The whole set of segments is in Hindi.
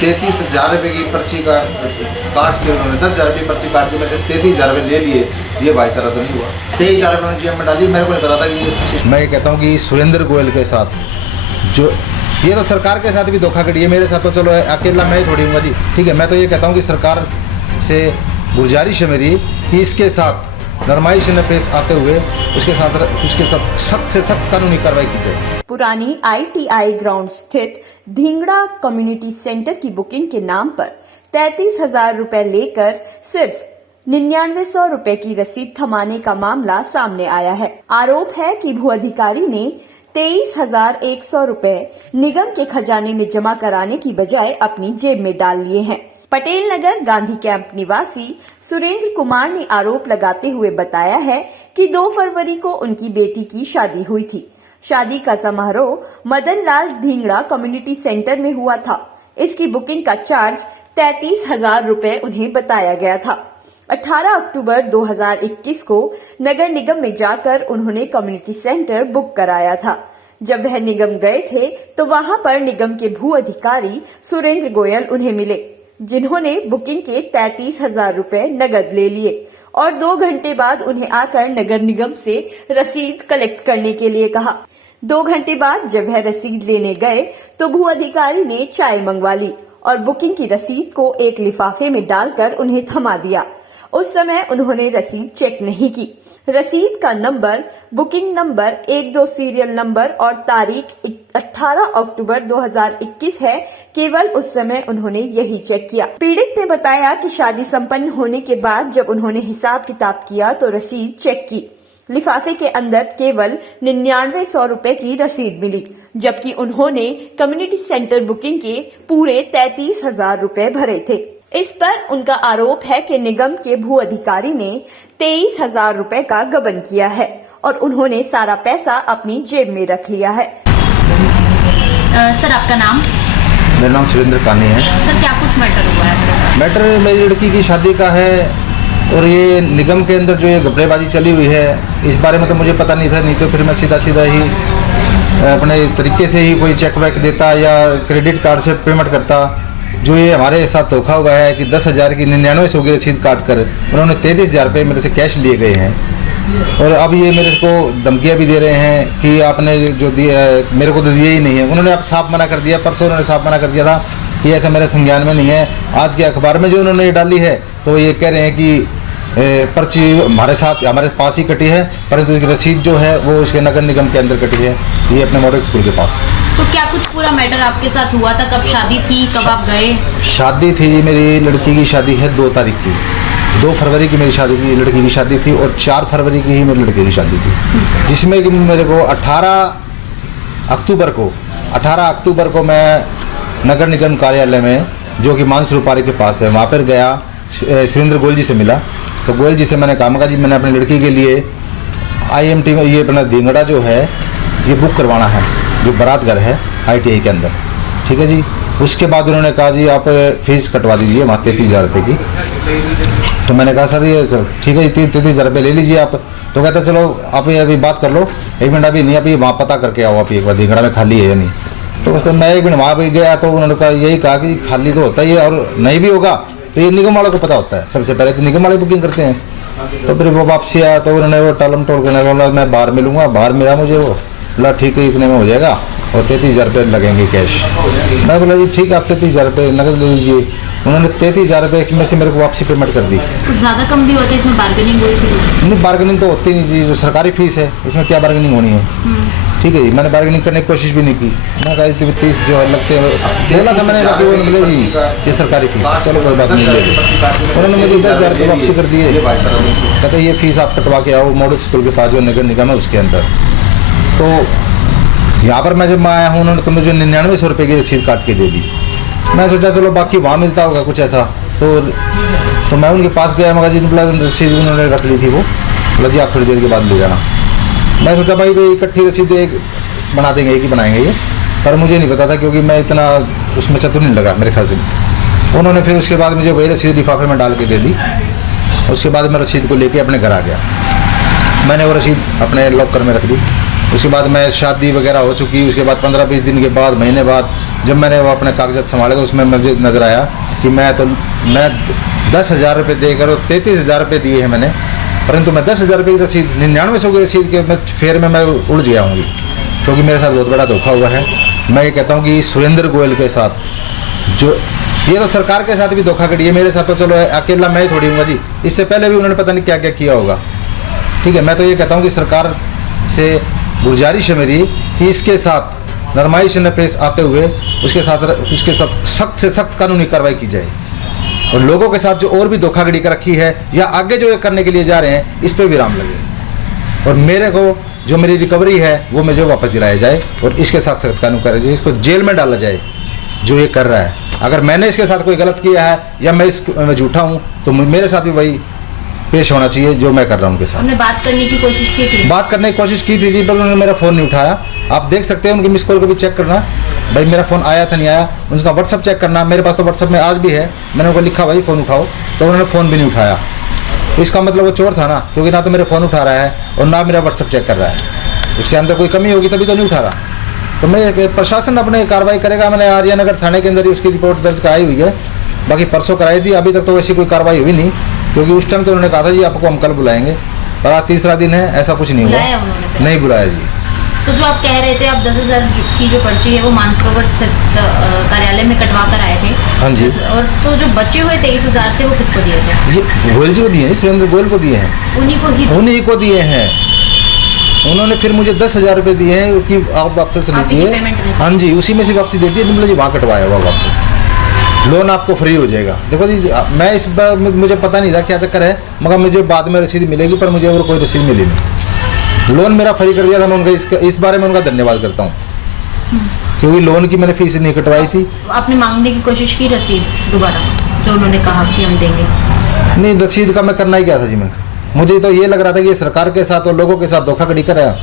33,000 रुपये की पर्ची का काट के उन्होंने 10,000 रुपये पर्ची काट के मेरे से 33,000 रुपये ले लिए। ये भाईचारा तो नहीं हुआ। 23,000 रुपये उन्होंने जेब में डाली। मेरे को नहीं पता था कि ये। मैं कहता हूँ कि सुरेंद्र गोयल के साथ जो ये तो सरकार के साथ भी धोखाधड़ी है, मेरे साथ तो चलो अकेला मैं थोड़ी हूँ जी, ठीक है। मैं तो ये कहता हूँ कि सरकार से गुजारिश है मेरी कि इसके साथ नरमाई से पेश आते हुए उसके साथ सख्त से सख्त कानूनी कार्रवाई की जाए। पुरानी ITI ग्राउंड स्थित धिंगड़ा कम्युनिटी सेंटर की बुकिंग के नाम पर 33,000 रुपए लेकर सिर्फ 9900 रुपए की रसीद थमाने का मामला सामने आया है। आरोप है कि भू अधिकारी ने 23,100 रुपए निगम के खजाने में जमा कराने की बजाय अपनी जेब में डाल लिए हैं। पटेल नगर गांधी कैंप निवासी सुरेंद्र कुमार ने आरोप लगाते हुए बताया है कि 2 फरवरी को उनकी बेटी की शादी हुई थी। शादी का समारोह मदन लाल धिंगड़ा कम्युनिटी सेंटर में हुआ था। इसकी बुकिंग का चार्ज 33,000 रुपए उन्हें बताया गया था। 18 अक्टूबर 2021 को नगर निगम में जाकर उन्होंने कम्युनिटी सेंटर बुक कराया था। जब वह निगम गए थे तो वहां पर निगम के भू अधिकारी सुरेंद्र गोयल उन्हें मिले, जिन्होंने बुकिंग के 33,000 रुपए नगद ले लिए और 2 घंटे बाद उन्हें आकर नगर निगम से रसीद कलेक्ट करने के लिए कहा। 2 घंटे बाद जब वह रसीद लेने गए तो भू अधिकारी ने चाय मंगवा ली और बुकिंग की रसीद को एक लिफाफे में डालकर उन्हें थमा दिया। उस समय उन्होंने रसीद चेक नहीं की। रसीद का number, booking number, 1-2 serial number और तारीख 18 अक्टूबर 2021 है। केवल उस समय उन्होंने यही चेक किया। पीड़ित ने बताया कि शादी संपन्न होने के बाद जब उन्होंने हिसाब किताब किया तो रसीद चेक की। लिफाफे के अंदर केवल 9900 रुपए की रसीद मिली, जबकि उन्होंने कम्युनिटी सेंटर बुकिंग के पूरे 33,000 रुपए भरे थे। इस पर उनका आरोप है कि निगम के भू अधिकारी ने 23,000 रुपए का गबन किया है और उन्होंने सारा पैसा अपनी जेब में रख लिया है। सर, आपका नाम? मेरा नाम सुरेंद्र कानी है। सर, क्या कुछ मैटर हुआ है? मैटर मेरी लड़की की शादी का है और ये निगम के अंदर जो ये घपलेबाजी चली हुई है, इस बारे में तो मुझे पता नहीं था। नहीं तो फिर मैं सीधा ही अपने तरीके से ही कोई चेक वैक देता या क्रेडिट कार्ड से पेमेंट करता। जो ये हमारे साथ धोखा हुआ है कि 10,000 की 9900 की रसीद काट कर उन्होंने 33,000 रुपये मेरे से कैश लिए गए हैं और अब ये मेरे को धमकियाँ भी दे रहे हैं कि आपने जो दिया मेरे को तो दिए ही नहीं है। उन्होंने अब साफ मना कर दिया, परसों उन्होंने साफ मना कर दिया था कि ऐसा मेरे संज्ञान में नहीं है। आज के अखबार में जो उन्होंने ये डाली है तो ये कह रहे हैं कि पर्ची हमारे पास ही कटी है, परंतु इसकी रसीद जो है वो उसके नगर निगम के अंदर कटी है, ये अपने मॉडल स्कूल के पास। तो क्या कुछ पूरा मैटर आपके साथ हुआ था? कब शादी थी, कब आप गए? शादी थी, मेरी लड़की की शादी है 2 तारीख की। 2 फरवरी की मेरी लड़की की शादी थी और 4 फरवरी की ही मेरी लड़की की शादी थी, जिसमें कि मेरे को 18 अक्टूबर को मैं नगर निगम कार्यालय में, जो कि मानसरूपारी के पास है, वहाँ पर गया। सुरेंद्र गोयल जी से मिला तो गोयल जी से मैंने कहा जी मैंने अपनी लड़की के लिए IMT में ये अपना धिंगड़ा जो है ये बुक करवाना है, जो बारात घर है ITI के अंदर, ठीक है जी। उसके बाद उन्होंने कहा जी आप फीस कटवा दीजिए वहाँ 33,000 रुपये की। तो मैंने कहा सर ये सर ठीक है 33,000 रुपये ले लीजिए आप। तो कहते चलो आप ये अभी बात कर लो, 1 मिनट अभी नहीं, अभी वहाँ पता करके आओ आप एक बार धिंगड़ा में खाली है या नहीं। तो सर मैं 1 मिनट वहाँ भी गया तो उन्होंने कहा यही कहा कि खाली तो होता ही है और नहीं भी होगा तो ये निगम वालों को पता होता है, सबसे पहले तो निगम वाले बुकिंग करते हैं। तो फिर वो वापसी आया तो उन्होंने वो टालम टोल करने बोला मैं बाहर मिलूंगा, बाहर मिला मुझे वो बोला ठीक है इतने में हो जाएगा और 33,000 रुपये लगेंगे कैश। मैं बोला जी ठीक है आप 33,000 रुपये नकद ले लीजिए। उन्होंने 33,000 रुपये में से मेरे को वापसी पेमेंट कर दी। कुछ ज़्यादा कम भी होते, इसमें बार्गेनिंग हुई थी? नहीं बार्गेनिंग तो होती नहीं जी, जो सरकारी फीस है इसमें क्या बार्गेनिंग होनी है। ठीक है जी, मैंने बार्गेनिंग करने की कोशिश भी नहीं की। मैं कहा 30 जो लगते हैं बोला था मैंने जी ये सरकारी फीस, चलो कोई बात नहीं। उन्होंने मुझे 10,000 रुपये वापसी कर दिए, कहते ये फीस आप कटवा के आओ मॉडल स्कूल के पास जो नगर निगम है उसके अंदर। तो यहाँ पर मैं जब मैं आया हूँ उन्होंने तो मुझे 9900 रुपये की रसीद काट के दे दी। मैं सोचा चलो बाकी वहाँ मिलता होगा कुछ ऐसा। तो मैं उनके पास गया, मगर जी रसीद उन्होंने रख ली थी, वो बोला जी आप थोड़ी देर के बाद ले जाना। मैं सोचा भाई इकट्ठी रसीद बना देंगे, एक ही बनाएंगे ये, पर मुझे नहीं पता था क्योंकि मैं इतना उसमें चतुर नहीं लगा मेरे ख्याल से। उन्होंने फिर उसके बाद मुझे वही रसीद लिफाफे में डाल के दे दी। उसके बाद मैं रसीद को लेके अपने घर आ गया। मैंने वो रसीद अपने लॉकर में रख दी। उसके बाद मैं शादी वगैरह हो चुकी, उसके बाद 15-20 दिन के बाद, महीने बाद जब मैंने वो अपने कागजात संभाले तो उसमें मुझे नज़र आया कि मैं 10,000 रुपये देकर 33,000 रुपये दिए हैं मैंने, परंतु मैं 10,000 रुपये की रसीद 9900 की रसीद के फेर में मैं उलझ गया हूँ, क्योंकि मेरे साथ बहुत बड़ा धोखा हुआ है। मैं ये कहता हूँ कि सुरेंद्र गोयल के साथ जो ये तो सरकार के साथ भी धोखाधड़ी है, मेरे साथ तो चलो अकेला मैं ही थोड़ी हूँ जी, इससे पहले भी उन्होंने पता नहीं क्या क्या किया होगा। ठीक है, मैं तो ये कहता हूँ कि सरकार से गुजारिश है मेरी कि इसके साथ नरमाई से पेश आते हुए उसके साथ सख्त से सख्त कानूनी कार्रवाई की जाए, और लोगों के साथ जो और भी धोखाधड़ी कर रखी है या आगे जो ये करने के लिए जा रहे हैं इस पर विराम लगे, और मेरे को जो मेरी रिकवरी है वो मुझे वापस दिलाया जाए, और इसके साथ सख्त कानून करा जाए, इसको जेल में डाला जाए जो ये कर रहा है। अगर मैंने इसके साथ कोई गलत किया है या मैं झूठा हूँ तो मेरे साथ भी वही पेश होना चाहिए जो मैं कर रहा हूँ उनके साथ। हमने बात करने की कोशिश की थी, बात करने की कोशिश की थी जी, पर उन्होंने मेरा फ़ोन नहीं उठाया। आप देख सकते हैं उनकी मिस कॉल को भी चेक करना, भाई मेरा फ़ोन आया था नहीं आया, उनका व्हाट्सअप चेक करना, मेरे पास तो व्हाट्सअप में आज भी है, मैंने उनको लिखा भाई फ़ोन उठाओ, तो उन्होंने फ़ोन भी नहीं उठाया। तो इसका मतलब वो चोर था ना, क्योंकि ना तो मेरे फ़ोन उठा रहा है और ना मेरा व्हाट्सअप चेक कर रहा है, उसके अंदर कोई कमी होगी तभी तो नहीं उठा रहा। तो मैं प्रशासन अपने कार्रवाई करेगा। मैंने आर्यनगर थाने के अंदर ही उसकी रिपोर्ट दर्ज कराई हुई है, बाकी परसों कराई थी, अभी तक तो वैसी कोई कार्रवाई हुई नहीं, क्योंकि उस टाइम तो उन्होंने कहा था जी आपको हम कल बुलाएंगे, पर आज तीसरा दिन है, ऐसा कुछ नहीं हुआ, नहीं बुलाया जी। तो जो आप कह रहे थे आप 10,000 की जो पर्ची है वो मानसरोवर स्थित कार्यालय में कटवा कर आए थे। हाँ जी। और तो जो बचे हुए 23,000 थे वो किसको दिए थे? ये गोयल जी को दिए हैं, सुरेंद्र गोयल को दिए हैं, उन्हीं को दिए हैं। उन्होंने फिर मुझे 10,000 रुपये दिए हैं कि आप वापस लीजिए। हाँ जी, उसी में से वापसी दे दी, मतलब जी वहाँ कटवाया हुआ वापस, लोन आपको फ्री हो जाएगा। देखो जी, मैं इस बार मुझे पता नहीं था क्या चक्कर है, मगर मुझे बाद में रसीद मिलेगी, पर मुझे और कोई रसीद मिली नहीं। लोन मेरा फ्री कर दिया था, मैं उनका इस बारे में उनका धन्यवाद करता हूँ, क्योंकि लोन की मैंने फीस नहीं कटवाई थी। आपने मांगने की कोशिश की रसीद दोबारा, जो उन्होंने कहा कि हम देंगे? नहीं, रसीद का मैं करना ही क्या था जी, मैं मुझे तो ये लग रहा था कि ये सरकार के साथ और लोगों के साथ धोखाधड़ी कर रहा है,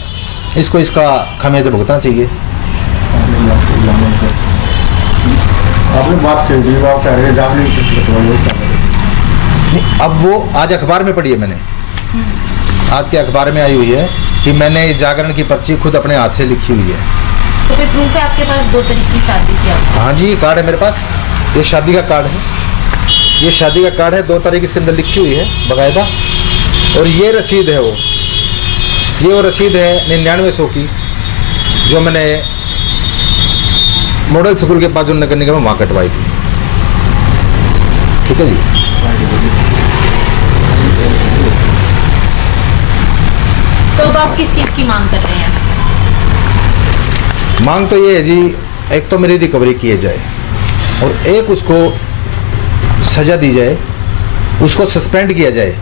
इसको इसका खामियाजा भुगतना चाहिए। आपने बात कर दी, आप कह रहे नहीं, अब वो आज अखबार में पढ़ी है मैंने, आज के अखबार में आई हुई है कि मैंने जागरण की पर्ची खुद अपने हाथ से लिखी हुई है। तो कोई प्रूफ है आपके पास? 2 तारीख की शादी की आपने? हाँ जी, कार्ड है मेरे पास, ये शादी का कार्ड है, ये शादी का कार्ड है, 2 तारीख इसके अंदर लिखी हुई है बाकायदा, और ये रसीद है वो रसीद है 9900 की, जो मैंने मॉडल स्कूल के पास जो नगर निगम में वहाँ कटवाई थी। ठीक है जी। तो अब आप किस चीज़ की मांग कर रहे हैं? मांग तो ये है जी, एक तो मेरी रिकवरी की जाए, और एक उसको सज़ा दी जाए, उसको सस्पेंड किया जाए।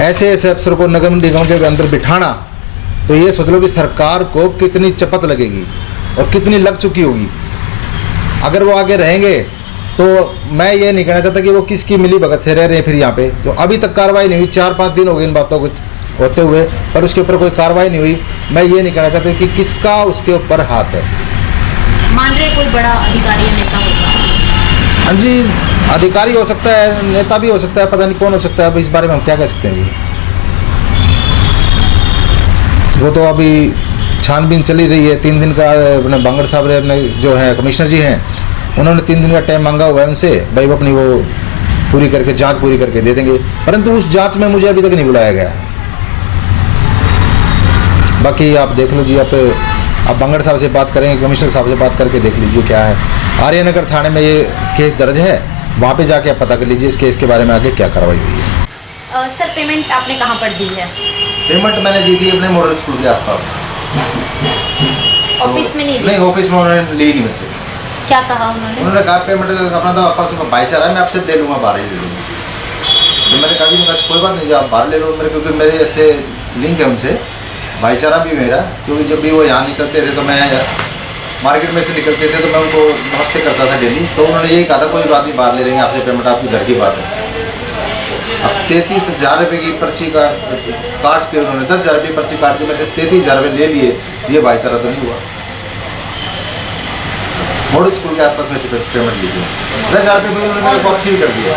ऐसे अफसर को नगर निगम के अंदर बिठाना, तो ये सोच लो कि सरकार को कितनी चपत लगेगी और कितनी लग चुकी होगी। अगर वो आगे रहेंगे तो मैं ये नहीं कहना चाहता कि वो किसकी मिली भगत से रह रहे हैं फिर यहाँ पे, तो अभी तक कार्रवाई नहीं हुई, 4-5 दिन हो गए इन बातों को होते हुए, पर उसके ऊपर कोई कार्रवाई नहीं हुई। मैं ये नहीं कहना चाहता कि किसका उसके ऊपर हाथ है। मान रहे कोई बड़ा अधिकारी या नेता होगा? हाँ जी, अधिकारी हो सकता है, नेता भी हो सकता है, पता नहीं कौन हो सकता है, अब इस बारे में हम क्या कह सकते हैं जी। वो तो अभी छानबीन चली रही है, 3 दिन का अपने बांगड़ साहब ने अपने जो है कमिश्नर जी हैं, उन्होंने 3 दिन का टाइम मांगा हुआ है उनसे, भाई वो अपनी वो पूरी करके जांच पूरी करके दे देंगे, परंतु उस जांच में मुझे अभी तक नहीं बुलाया गया है। बाकी आप देख लो जी, आप बांगड़ साहब से बात करेंगे, कमिश्नर साहब से बात करके देख लीजिए क्या है। आर्यनगर थाने में ये केस दर्ज है, वहाँ पे जाके आप पता कर लीजिए इस केस के बारे में आगे क्या कार्रवाई हुई है। सर पेमेंट आपने कहाँ पर दी है? पेमेंट मैंने दी थी अपने मॉडल स्कूल के आसपास। ऑफिस में नहीं दी? नहीं, ऑफिस में उन्होंने ली नहीं मुझसे। क्या कहा उन्होंने? उन्होंने कहा पेमेंट अपना तो आपस में भाईचारा है, मैं आपसे ले लूँगा, बाहर ही ले लूँगा। तो मैंने कहा जी कोई बात नहीं, आप बाहर ले लो मेरे, क्योंकि मेरे ऐसे लिंक है उनसे, भाईचारा भी मेरा, क्योंकि जब भी वो यहाँ निकलते थे तो मैं मार्केट में से निकलते थे तो मैं उनको नमस्ते करता था डेली, तो उन्होंने यही कहा था कोई बात नहीं, बाहर ले लेंगे आपसे पेमेंट, आपकी घर की बात है। अब 33,000 रुपये की पर्ची काट के उन्होंने 10,000 रुपये पर्ची काट के मेरे से 33,000 रुपये ले लिए, ये भाईचारा तो नहीं हुआ। मॉडल स्कूल के आसपास में पेमेंट लीजिए, 10,000 रुपये उन्होंने मेरे वापसी भी कर दिया।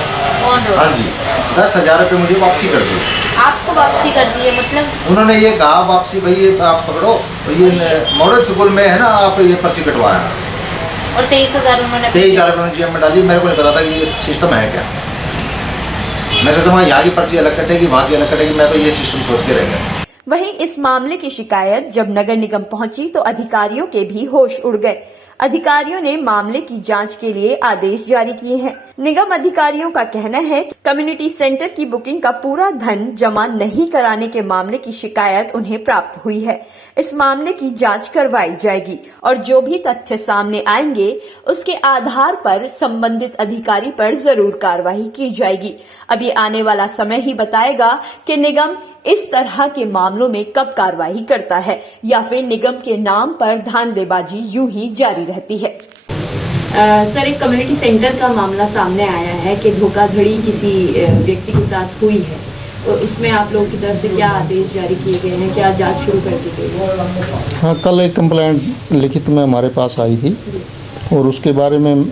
हाँ जी, 10,000 रुपये मुझे वापसी कर दिए। आपको वापसी कर दिए मतलब? उन्होंने ये कहा वापसी भाई ये आप पकड़ो, तो ये मॉडल स्कूल में है ना, आप ये पर्ची कटवाया और 23,000 उन्होंने 23,000 रुपये जेब में डाली। मेरे को नहीं पता था कि ये सिस्टम है क्या। मैं सोचा वहाँ यहाँ की पर्ची अलग कटेगी, वहाँ की अलग कटेगी, मैं तो ये सिस्टम सोच के रह गया। वहीं इस मामले की शिकायत जब नगर निगम पहुंची तो अधिकारियों के भी होश उड़ गए। अधिकारियों ने मामले की जांच के लिए आदेश जारी किए हैं। निगम अधिकारियों का कहना है कि कम्युनिटी सेंटर की बुकिंग का पूरा धन जमा नहीं कराने के मामले की शिकायत उन्हें प्राप्त हुई है। इस मामले की जांच करवाई जाएगी और जो भी तथ्य सामने आएंगे उसके आधार पर संबंधित अधिकारी पर जरूर कार्रवाई की जाएगी। अब ये आने वाला समय ही बताएगा कि निगम इस तरह के मामलों में कब कार्रवाई करता है या फिर निगम के नाम पर धांधलेबाजी यूं ही जारी रहती है। सर, एक कम्युनिटी सेंटर का मामला सामने आया है कि धोखाधड़ी किसी व्यक्ति के साथ हुई है, तो इसमें आप लोगों की तरफ से क्या आदेश जारी किए गए हैं, क्या जांच शुरू कर दी गई है? हाँ, कल एक कंप्लेंट लिखित में हमारे पास आई थी और उसके बारे में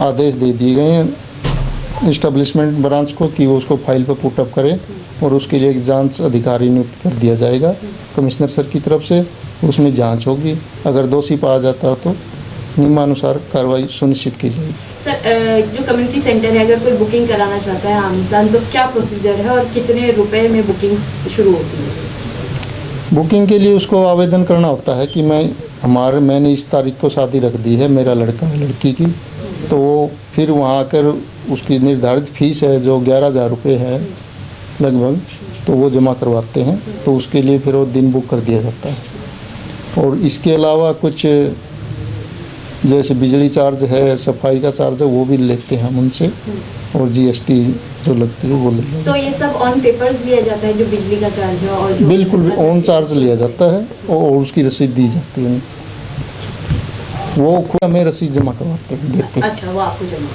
आदेश दे दिए गए हैं इस्टेब्लिशमेंट ब्रांच को कि वो उसको फाइल पर पुटअप करे और उसके लिए एक जांच अधिकारी नियुक्त कर दिया जाएगा कमिश्नर सर की तरफ से। उसमें जांच होगी, अगर दोषी पाया जाता है तो नियमानुसार कार्रवाई सुनिश्चित की जाएगी। सर, जो कम्युनिटी सेंटर है, अगर कोई बुकिंग कराना चाहता है आम इंसान, तो क्या प्रोसीजर है और कितने रुपए में बुकिंग शुरू होती है? बुकिंग के लिए उसको आवेदन करना होता है कि मैंने इस तारीख को शादी रख दी है, मेरा लड़का है लड़की की, तो वो फिर वहाँ आकर उसकी निर्धारित फीस है जो 11,000 रुपये है लगभग, तो वो जमा करवाते हैं। तो उसके लिए फिर वो दिन बुक कर दिया जाता है। और इसके अलावा कुछ जैसे बिजली चार्ज है, सफाई का चार्ज है, वो भी लेते हैं हम उनसे, और जीएसटी जो लगती है वो ले लेते हैं। तो ये सब ऑन पेपर्स लिया जाता है, जो बिजली का चार्ज है? और जो बिल्कुल ऑन चार्ज लिया जाता है और उसकी रसीद दी जाती है। वो खुद हमें रसीद जमा करवाते हैं, देते हैं। अच्छा, वो आपको जमा